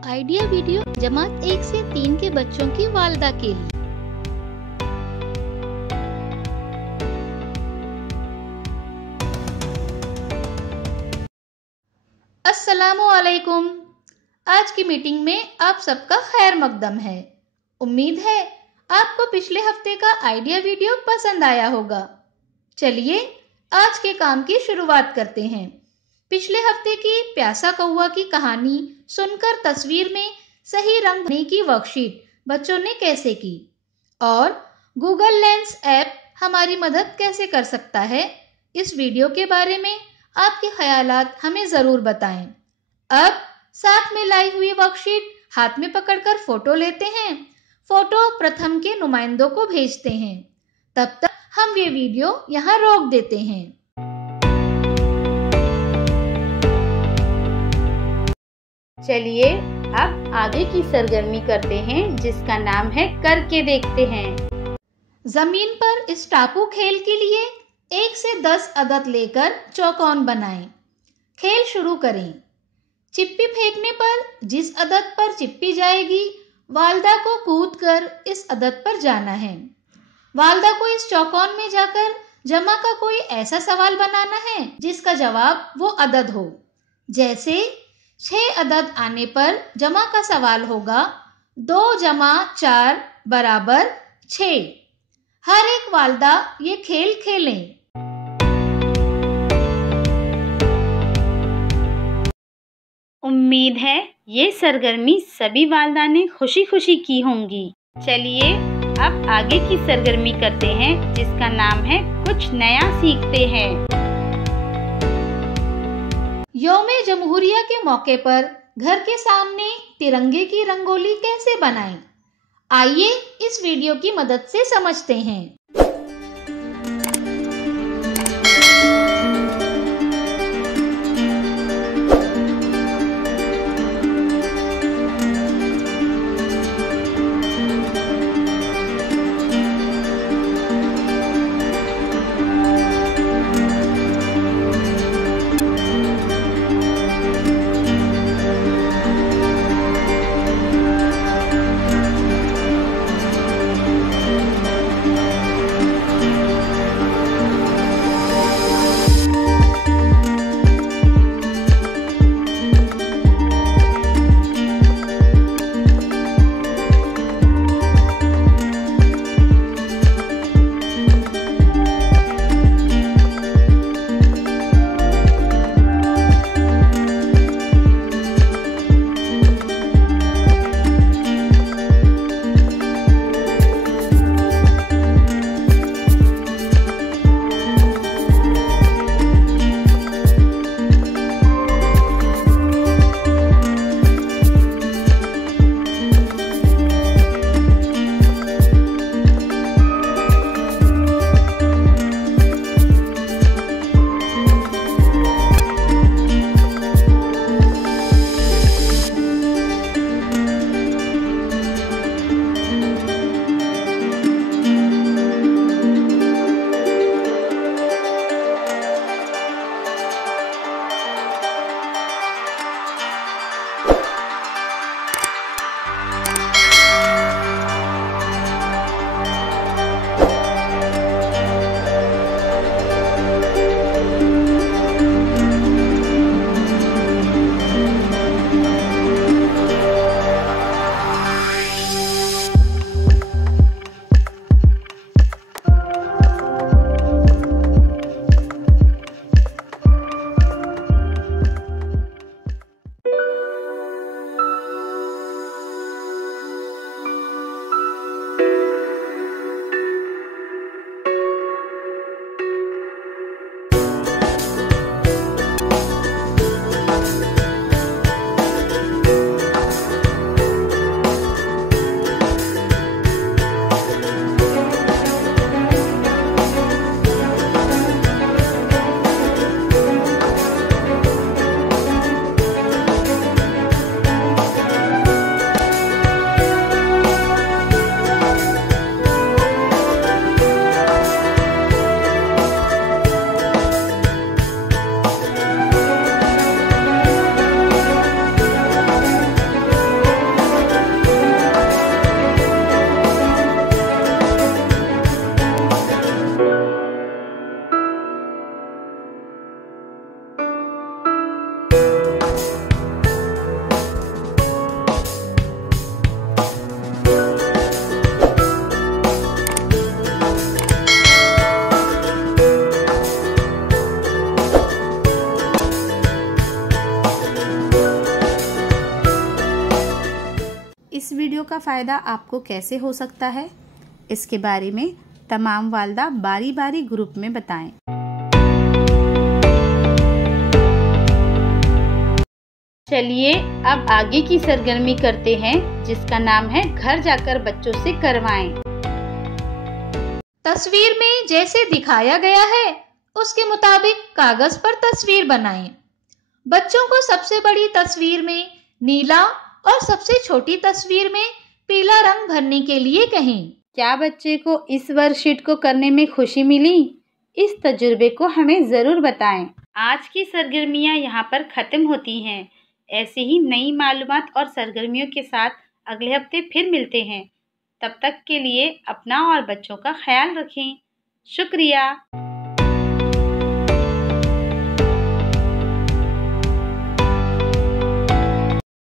Idea video जमात 1 से 3 के बच्चों की वालिदा के लिए। अस्सलामुअलैकुम। आज की मीटिंग में आप सबका खैर मकदम है। उम्मीद है आपको पिछले हफ्ते का आइडिया वीडियो पसंद आया होगा। चलिए आज के काम की शुरुआत करते हैं। पिछले हफ्ते की प्यासा कौवा की कहानी सुनकर तस्वीर में सही रंग भरने की वर्कशीट बच्चों ने कैसे की और गूगल लेंस ऐप हमारी मदद कैसे कर सकता है, इस वीडियो के बारे में आपके ख्यालात हमें ज़रूर बताएं। अब साथ में लाई हुई वर्कशीट हाथ में पकड़कर फोटो लेते हैं। फोटो प्रथम के नुमाइंदों को भेजते हैं। तब तक हम ये वीडियो यहाँ रोक देते हैं। चलिए अब आगे की सरगर्मी करते हैं जिसका नाम है करके देखते हैं। जमीन पर इस टापू खेल के लिए 1 से 10 अदद लेकर चौकोन बनाएं। खेल शुरू करें। चिप्पी फेंकने पर जिस अदद पर चिप्पी जाएगी, वालिदा को कूदकर इस अदद पर जाना है। वालिदा को इस चौकोन में जाकर जमा का कोई ऐसा सवाल बनाना है जिसका जवाब वो अदद हो। जैसे 6 अदद आने पर जमा का सवाल होगा 2 जमा 4 बराबर 6। हर एक वालिदा ये खेल खेलें। उम्मीद है ये सरगर्मी सभी वालिदा ने खुशी खुशी की होंगी। चलिए अब आगे की सरगर्मी करते हैं जिसका नाम है कुछ नया सीखते हैं। यौमे जमहूरिया के मौके पर घर के सामने तिरंगे की रंगोली कैसे बनाएं? आइए इस वीडियो की मदद से समझते हैं। इस वीडियो का फ़ायदा आपको कैसे हो सकता है, इसके बारे में तमाम वालदा बारी बारी ग्रुप में बताएं। चलिए अब आगे की सरगर्मी करते हैं, जिसका नाम है घर जाकर बच्चों से करवाएं। तस्वीर में जैसे दिखाया गया है उसके मुताबिक कागज पर तस्वीर बनाएं। बच्चों को सबसे बड़ी तस्वीर में नीला और सबसे छोटी तस्वीर में पीला रंग भरने के लिए कहें। क्या बच्चे को इस वर्कशीट को करने में खुशी मिली? इस तजुर्बे को हमें ज़रूर बताएं। आज की सरगर्मियां यहाँ पर ख़त्म होती हैं। ऐसे ही नई मालूमात और सरगर्मियों के साथ अगले हफ्ते फिर मिलते हैं। तब तक के लिए अपना और बच्चों का ख्याल रखें। शुक्रिया।